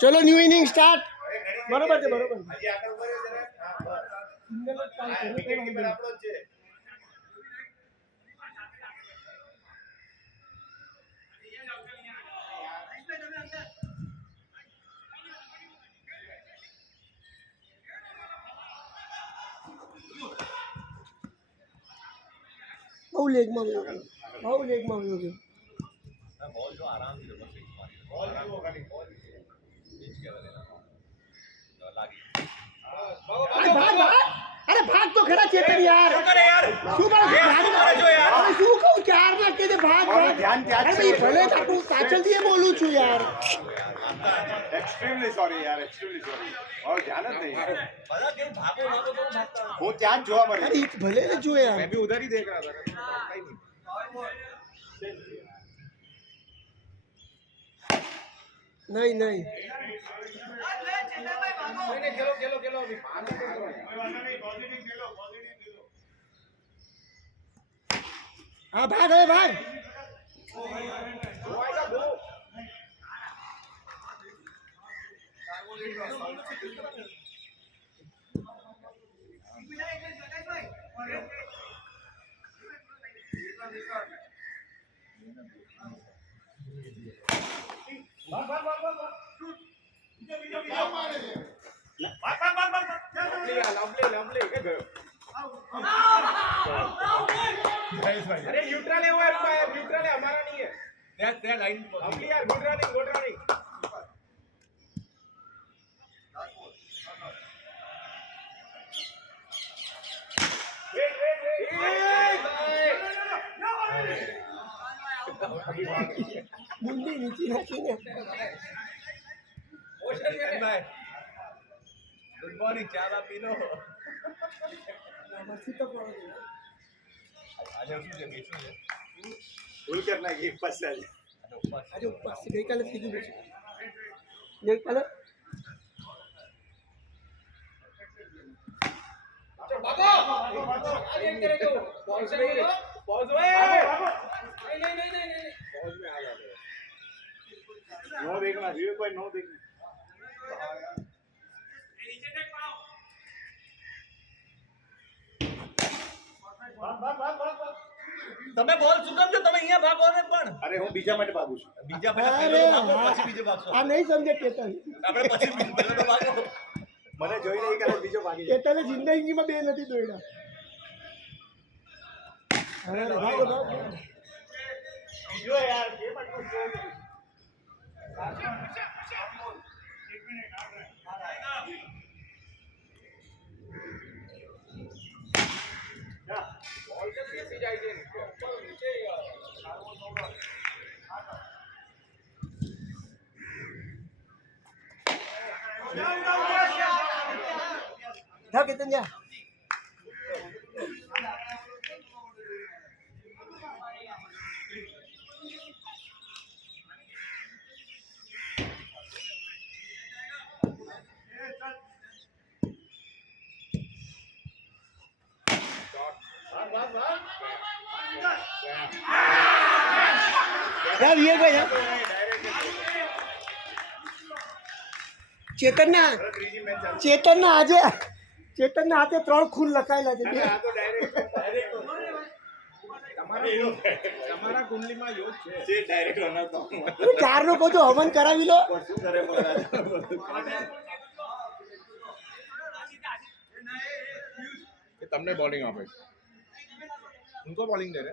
ચલો new inning start. બરોબર છે, બરોબર. બહુ લેગમાં ગયો, બહુ લેગમાં ગયો. બોલ જો આરામથી બસ એક મારી બોલ જો ખાલી બોલ બીચ કે વગેરે લાગી અરે ભાગ તો ખરા ચેતન યાર. શું કરે યાર? શું કહું યાર? શું કહું ચાર ના કે ભાગ ભાગ ધ્યાન ધ્યાન. અરે ભલે તારું પાછળથી બોલું છું યાર. એક્સ્ટ્રીમલી સોરી યાર, એક્સ્ટ્રીમલી સોરી. ઓર ધ્યાન જ નહીં. બધા કેમ ભાગો ના તો કોણ ભાગતા? હું ત્યાં જ જોવા મળ્યો. અરે ભલે ને જો યાર. मैं भी उधर ही देख रहा था. कहीं नहीं. नहीं नहीं खेलो खेलो खेलो अभी. हाँ भाग है भाग. अरे न्यूट्रल है वो एम्पायर, न्यूट्रल है, हमारा नहीं है. त्या लाइन अगली यार गुड रनिंग, गुड रनिंग. मुंडी नीचे रखीने. भाई गुड मॉर्निंग, चाय आप पी लो. मस्ती तो पड़ो. આજે શું છે બેચું છે ભૂલ કર નાખી પાછા. આજે ઉપવાસ છે. ગઈકાલે કીધું છે. ગઈકાલે पॉज में नहीं, पॉज में. नहीं. पॉज में आ जाओ. नो देखना, रिव्यू कोई नो देखना. તમે બોલ શું કામ છો? તમે અહીંયા ભાગો ને પણ. અરે હું બીજા માટે ભાગું છું. બીજા પહેલા અરે પહેલો ભાગો હા. પછી બીજે ભાગશો. આ નહીં સમજે કેતન. આપણે પછી પહેલો ભાગો. મને જોઈ નહીં કરે બીજો ભાગી જાય. કેતને જિંદગીમાં બે નથી દોડ્યા. અરે ભાગો ભાગો. બીજો યાર કે પણ બોલ કે બેસી જાય છે નીચે યાર. જા કેતન જા. यार ये भाई यार ચેતન ના આજે ચેતન ના હાથે 3 ખૂન લખાયેલા છે. આ તો ડાયરેક્ટ તમારા કુંડલીમાં યોગ છે. જે ડાયરેક્ટ રનઆઉટ તો ચાર નો કહો હવન કરાવી લો. શું કરે બોલા. તમને બોલિંગ આપે છે. उनको बॉलिंग दे रहे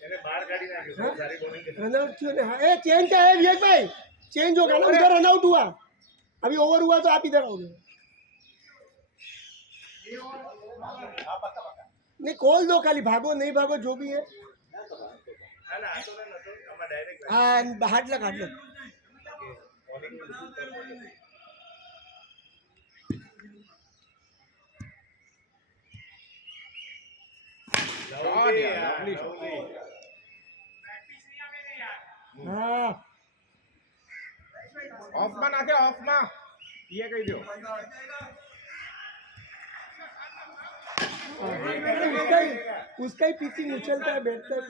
मैंने बाहर गाड़ी ना सारी बॉलिंग रनआउट क्यों नहीं? ए चेंज है विवेक भाई, चेंज होगा ना. उधर रनआउट हुआ, अभी ओवर हुआ तो आप इधर आओगे. नहीं कॉल दो खाली, भागो नहीं भागो जो भी है. हाँ हाथ लगा हाथ लगा. हाँ ऑफ में नाखे, ऑफ में ये कही दो. उसका ही पिचिंग उछलता है, बैठता है.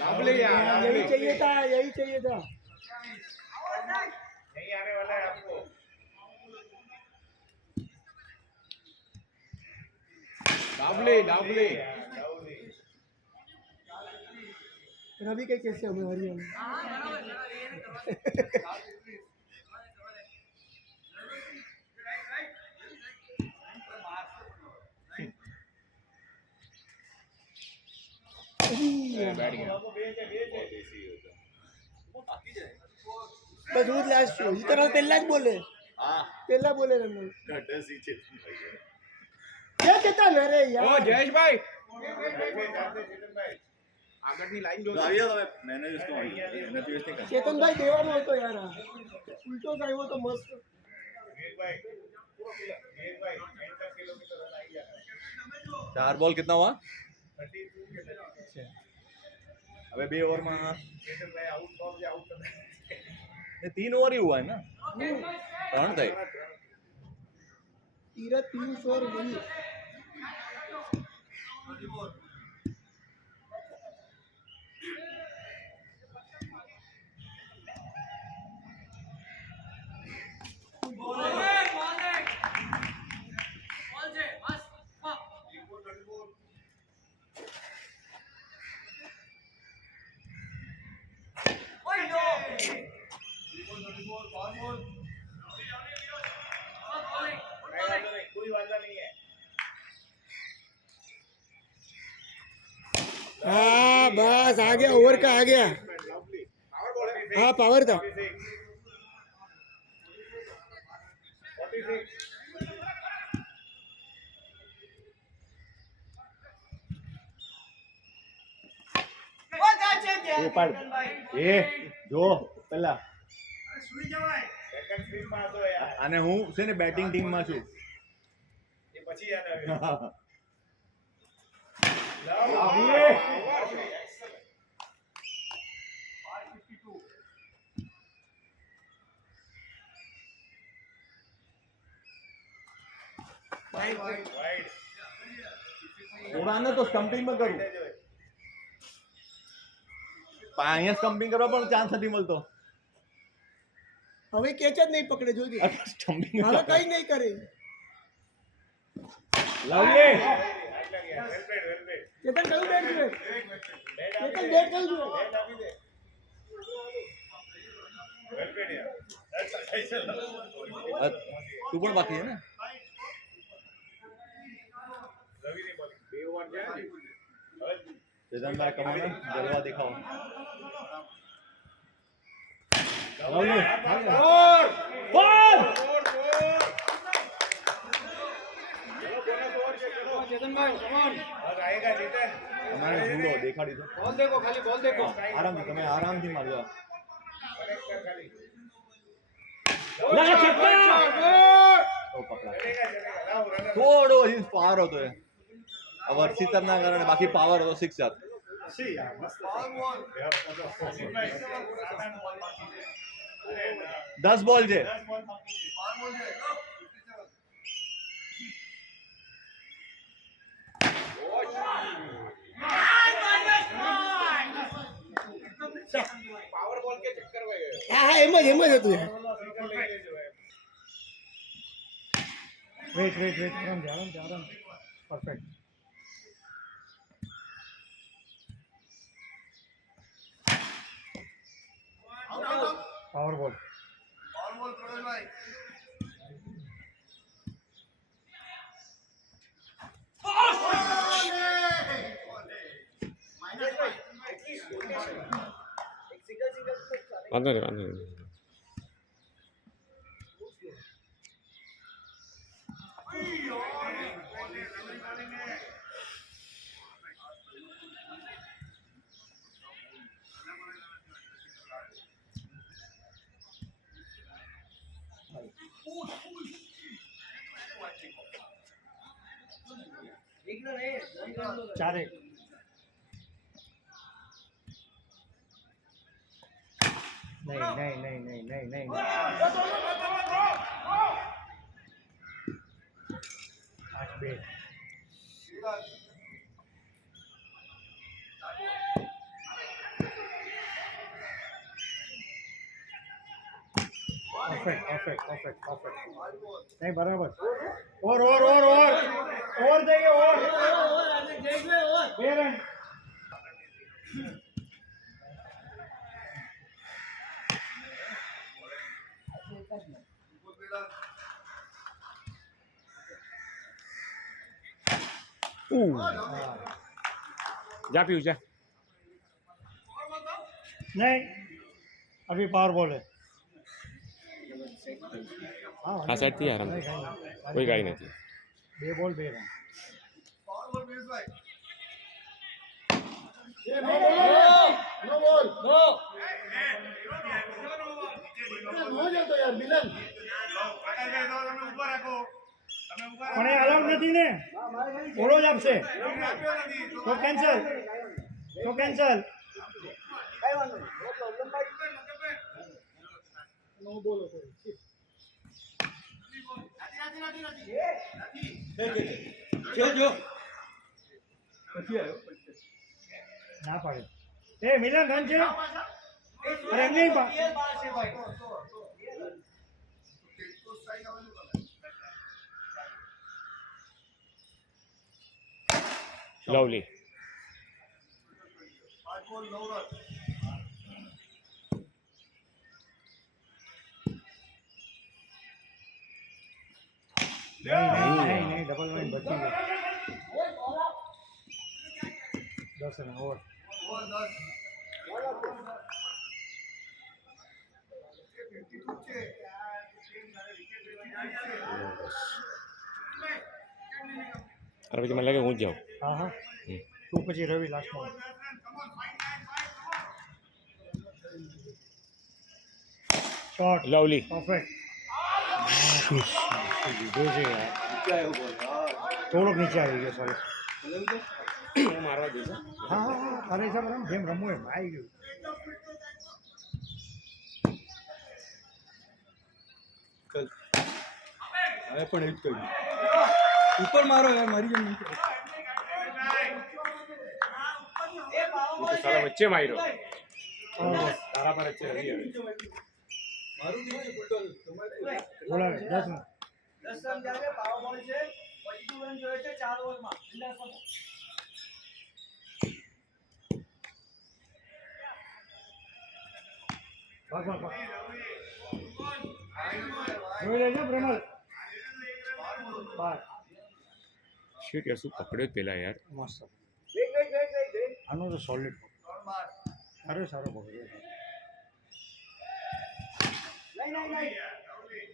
लवली यार, यही लवली। चाहिए था, यही चाहिए था। नहीं आने वाला है आपको। Lovely, lovely. रवि के कैसे हमें हरियाणा बैठ गया। બસ હું જ લાસ્ટ છું ઈ તો રવ પહેલા જ બોલે પહેલા બોલે રમણ કે ચેતન અરે ओ યાર जयेशભાઈ આગળની લાઈન જો मैंने उसको मैंने तो इसने कर ચેતનભાઈ દેવાનો હતો યાર આ ઉલટો આવ્યો તો મસ્ત 4 बॉल कितना हुआ अबे 2 ओवर में ये 3 ओवर ही हुआ है ना रन थे તીરથ પિયુષ ઓર મની कोई वादा नहीं है। हाँ बस आ गया ओवर का आ गया लवली पावर बॉल है। हाँ पावर था 46 એ પાડ એ જો પેલા સેકન્ડ સ્પીડ માં હતો યાર અને હું છે ને બેટિંગ ટીમ માં છું એ પછી યાદ આવ્યું વાઇડ થોડા ને તો સ્ટમ્પિંગ માં કરું અહીંયા સ્ટમ્પિંગ કરવા પણ ચાન્સ નથી મળતો હવે કેચ જ નહીં પકડે જોજે સ્ટમ્પિંગ હવે કઈ નહીં કરે લવલી ચેતન કયું બેટ જોઈએ ચેતન બેટ કયું જોઈએ તું પણ બાકી છે ને ચેતનભાઈ કમાનો જલવા દેખાઓ લવલી બોલ आएगा चेतन અમારે ભૂલો દેખાડી દો बॉल देखो खाली बॉल देखो આરામથી તમે આરામથી મારજો कनेक्ट कर खाली લગા છક્કા ઓ પકડા चलेगा चलेगा लाओ रनर થોડો હજી પાવર હતો એ આ વર્ષિતર ના કારણે બાકી પાવર હતો 6 4 सी यार मस्त भाई 10 બોલ છે 10 बॉल बाकी पावर बॉल के चक्कर में गए હા હા એમ જ હતું યાર વેટ વેટ વેટ આરામ પરફેક્ટ પાવર બોલ વાંધો નહીં વાંધો નહીં ચારે નહીં આઠ બે પરફેક્ટ પરફેક્ટ પરફેક્ટ પરફેક્ટ નહીં બરાબર ઓર જઈએ ઓર 2 રન जा पीयूष जा नहीं अभी पावर बॉल है આ સાઈડથી આરામ કોઈ ગાડી નથી 2 बॉल 2 रन नो बॉल हो जातो यार मिलन પણ એ અલાઉડ નથી ને બોલો જ આપશે તો કેન્સલ નો બોલો ના પાડે એ મિલન રન છે અરે એમ નહીં લવલી नहीं डबल लाइन बची है 10 रन और અરે પછી મને લાગે હું જ જાઉં हाँ हाँ तू પછી રવિ લાસ્ટ માં શોટ લવલી પરફેક્ટ લીધો છે યાર થોડોક નીચે આવી ગયો સોરી મારવા દઈશ હા હા હા તારે હિસાબ રમ જેમ રમવું એમ આવી ગયું હવે પણ એવું જ કર્યું ઉપર મારો યાર મારી ગયો તો સાલા વચ્ચે માર્યો તારા પર વચ્ચે રહી હવે મારું નહીં ફૂલટોન તમારે બોલાવે 10 રન 10 રન જાય પાવર બોલ છે 22 રન જોઈએ છે 4 ઓવરમાં છેલ્લા સમય ભાગ ભાગ ભાગ જોઈ લેજો પ્રેમલ બાર શીટ યાર શું પકડ્યો જ પેલા યાર મસ્ત વેટ આનો તો સોલિડ સારો સારો પકડ્યો નહીં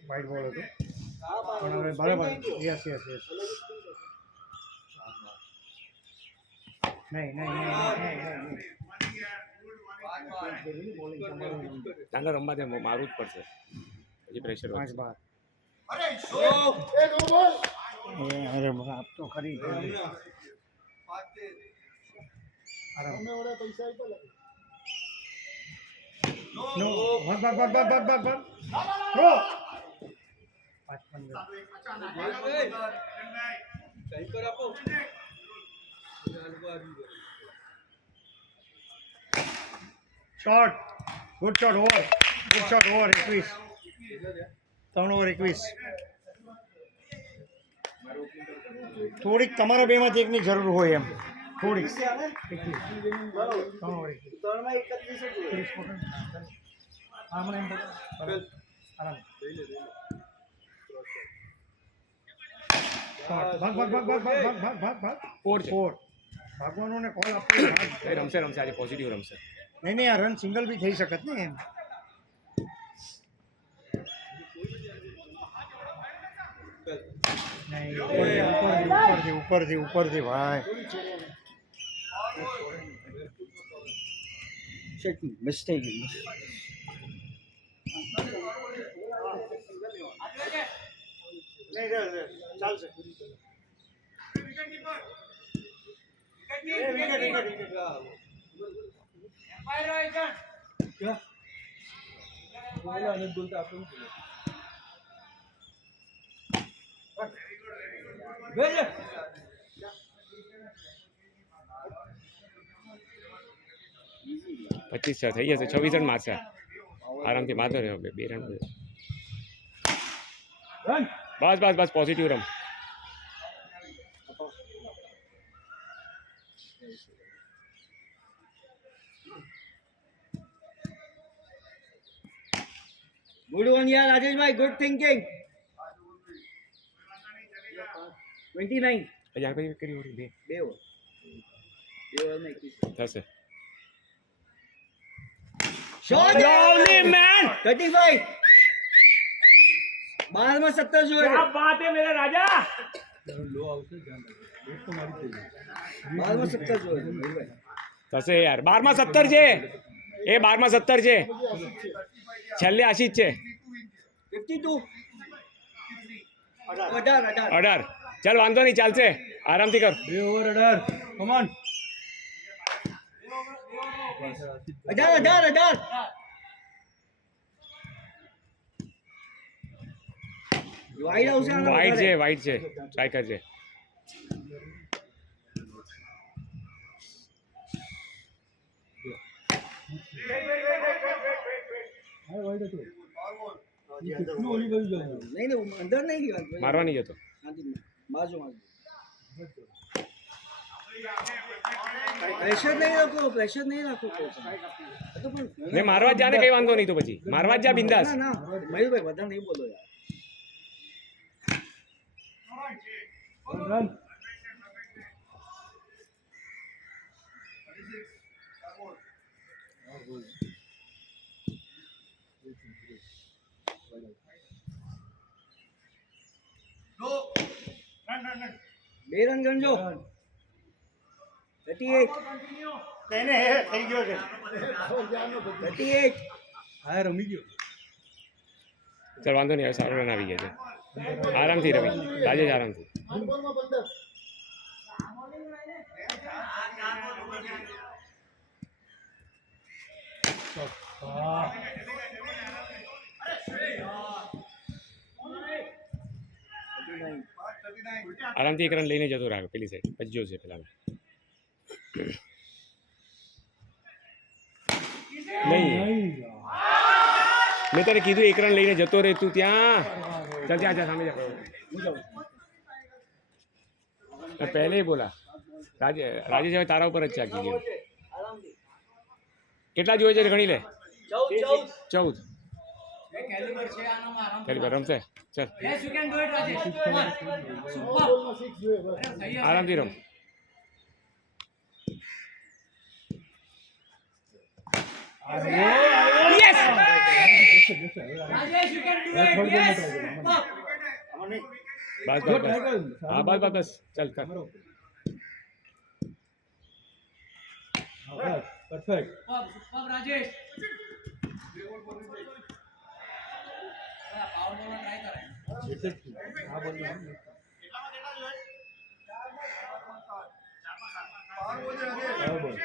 વાઇટ બોલ હતો પણ હવે બરાબર યસ યસ યસ નહીં તાંડા રમવા દે મારવું જ પડશે પછી પ્રેશર 5 વધશે 12 અરે બાપ તો ખરી નો ભાગ બ્રો 5-15 સાઈન કર આપો shot good shot over 21 3 over 21 થોડીક તમારા બેમાંથી એકની જરૂર હોય એમ થોડીક 3 ઓવર 21 ત્રણમાં 31 જ જોઈએ. આરામ ભાગ ફોર છે ભાગવાનો ને કોલ આપવો એ રમશે આજે પોઝિટિવ રમશે નહીં આ રન સિંગલ બી થઈ શકત ને એમ નહીં ઉપરથી ભાઈ મિસ્ટેક ચાલશે બોલા અને બોલતા આપણે ભેજે 25 થઈ જશે 26 રન મારશે આરામથી મારતો રહ્યો 2 રન બસ બસ બસ પોઝિટિવ રમ. ગુડ વન યાર રાજેશભાઈ, ગુડ થિંકિંગ. 29 હજી આ કઈ કરી ઓરી બે બે ઓવર. બે ઓવર ને 21. થશે. Shot Lovely man. 35. 12 માં 17 જોઈએ. क्या बात है मेरे राजा. 12 માં 17 જોઈએ. થશે યાર. 12 માં 17 છે. એ 12 માં 17 છે. છેલ્લે આશીષ છે. 52. 18. 18. ચાલ વાંધો નહીં, ચાલશે. આરામથી કર. 2 over 18. Come on. 18. વાઈડ આવશે આના વાઈટ વધારે. છે, વાઈટ છે. સ્ટ્રાઇકર છે. નહીં અંદર નહીં ગયો. મારવા નહીં જતો. બાજુમાં પ્રેશર નહીં રાખો coach. આ તો પણ ને મારવા જ જા ને, કઈ વાંધો નહીં. તો પછી મારવા જ જા બિંદાસ. ના મયુરભાઈ બધા નહીં બોલો યાર. Run. બે રન ગણજો. 38. તેને થઈ ગયો છે 38. હા રમી ગયો. ચાલ વાંધો નહીં, હવે સારો રન આવી ગયા છે. આરામથી રવિ, રાજેશ આરામથી. આરામથી એક રન લઈને જતો રહે પેલી સાઈડ, પછી જોશે પેલા. નહીં, મેં તને કીધું એક રન લઈને જતો રહે તું ત્યાં. ચાલ જા સામે જા. પહેલે બોલા રાજેશ, હવે તારા ઉપર જ છે આખી ગેમ. કેટલા જોઈએ છે ગણી લે. 14. કેલિબર રમશે. ચાલ આરામથી રમ. બસ બસ બસ. હા બસ બસ બસ. ચાલ કર. Perfect. આ બોલ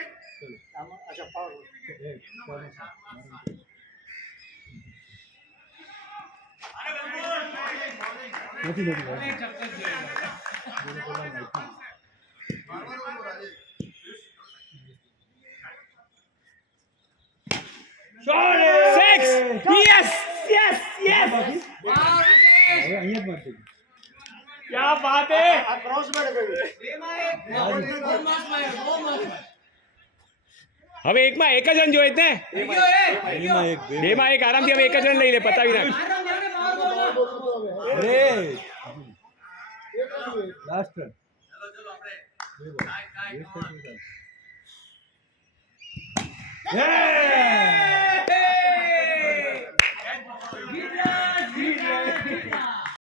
Six! Yes! Yes! Yes! અહીંયા જ મારશે. क्या बात है. આ ક્રોસ માં ગયું. હવે એકમાં એક જ રન જોઈએ ને. બેમાં એક બે. બેમાં એક આરામથી હવે એક જ રન લઈ લે, પતાવી નાખ. Last run. Yeah!